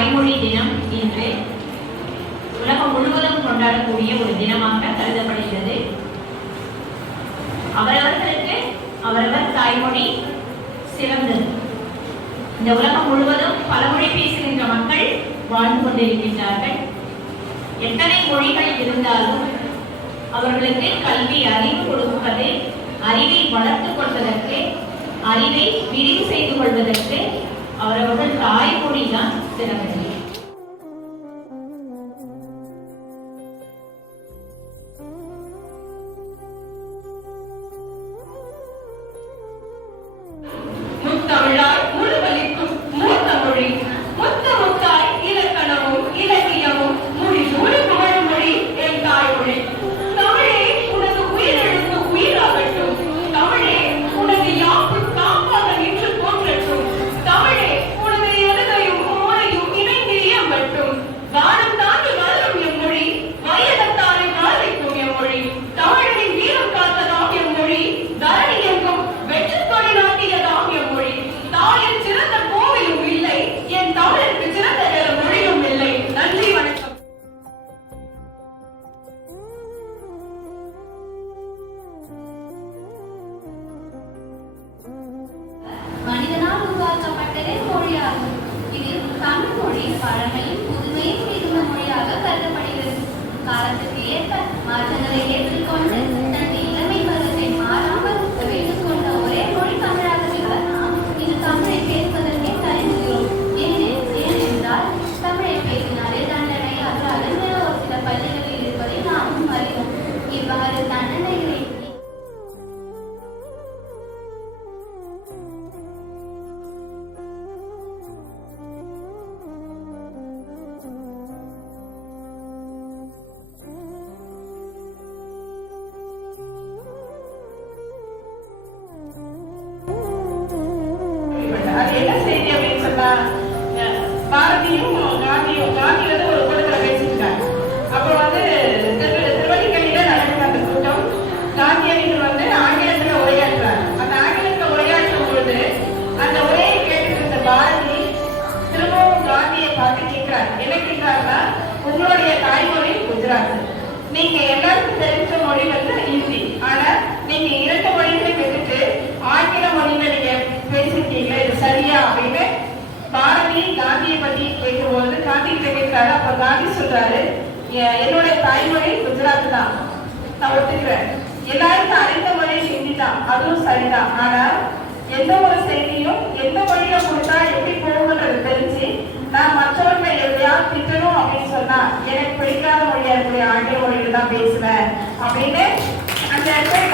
தாய்மொழி தினம் இன்று உலகம் முழுவதும் கொண்டாடக்கூடிய ஒரு தினமாக கருதப்படுகிறது. அவரவர்களுக்கு அவரவர் தாய்மொழி சிறந்தது. இந்த உலகம் முழுவதும் பல மொழி பேசுகின்ற மக்கள் வாழ்ந்து கொண்டிருக்கின்றார்கள். எத்தனை மொழிகள் இருந்தாலும் அவர்களுக்கு கல்வி அறிவு கொடுப்பது, அறிவை வளர்த்துக் கொள்வதற்கு, அறிவை விரிவு செய்து கொள்வதற்கு அவரவர்கள் தாய்மொழி தான் சிறந்தது. முத்தமிழாய் முழுவலிக்கும் மூத்த மொழி, முத்த முத்தாய் இலக்கணமும் இலக்கியமும் முடிசூடி புகழும் மொழி என் தாய்மொழி. தமிழே உனது உயிரெழுத்து உயிராகட்டும், தமிழே உனது யாப்பு காப்பாக நின்று போற்றட்டும், தமிழே உனது எழுதையும் மொழியும் இணைந்து இயம்பட்டும். வானம் தாண்டி வளரும் எம் மொழி, வயதத்தாரை வாழ்விக்கும் எம் மொழி, தமிழரின் வீரம் காத்ததாம் எம் மொழி, தரணி எங்கும் வெற்றி கொடி நாட்டியதாம் எம் மொழி. தாயின் சிறந்த கோவிலும் இல்லை, என் தமிழுக்கு சிறந்த மொழியும் இல்லை. நன்றி, வணக்கம். மனிதனால் உருவாக்கப்பட்டதே மொழியாகும். இதில் தமிழ் மொழி பழமையும் புதுமையும் மிகுந்த மொழியாக கருதப்படுகிறது. காலத்துக்கு ஏற்ப மாற்றங்களை ஏற்றுக்கொண்டு தனது இளமை பருவத்தை மாறாமல் வைத்துக் கொண்ட ஒரே மொழி தமிழாக நாம் இது தமிழை பேசுவதற்கே தருகிறோம். ஏனென்றால் தமிழை பேசினாலே தண்டனை அல்லாது ஒரு சில பள்ளிகளில் இருப்பதை நாமும் அறிவோம். இவ்வாறு தண்டனைகளை அது என்ன செய்தி அப்படின்னு சொன்னா, பாரதியும் காந்தியில ஒரு கூட்டத்துல பேசியிருக்காங்க. அப்புறம் திருவள்ளிக்கல்லியில நடக்கும் அந்த கூட்டம். காந்தியடிகள் ஆங்கிலத்துல உரையாற்றுறாரு. அந்த ஆங்கிலத்துல உரையாற்றும் பொழுது அந்த உரையை கேட்டு இருந்த பாரதி திரும்பவும் காந்தியை பார்த்து கேட்கிறார். என்ன கேட்கிறாருன்னா, உங்களுடைய தாய்மொழி குஜராத், நீங்க எல்லாருக்கும் தெரிஞ்ச மொழி ஹிந்தி, ஆனா நீங்க 2 மொழிகளை விட்டுட்டு ஆங்கில மொழியில நீங்க பேசிட்டீங்க, இது சரியா அப்படின்னு பாரதி காந்தியை பத்தி கேட்கும்போது காந்தி கிட்ட கேட்கிறாரு. அப்ப காந்தி சொல்றாரு, என்னுடைய தாய்மொழி குஜராத் தான், நான் ஒத்துக்கிறேன். எல்லாருக்கும் அறிந்த மொழி ஹிந்தி தான், அதுவும் சரிதான். ஆனா எந்த ஒரு செய்தியும் எந்த மொழியில கொடுத்தா எப்படி போகும்ன்றது தெரிஞ்சு நான் மற்றவர்களை எப்படியாவது திட்டணும் அப்படின்னு சொன்னா எனக்கு பிடிக்காத மொழியா இருக்கக்கூடிய ஆங்கில மொழியில தான் பேசுவேன் அப்படின்னு அந்த இடத்துல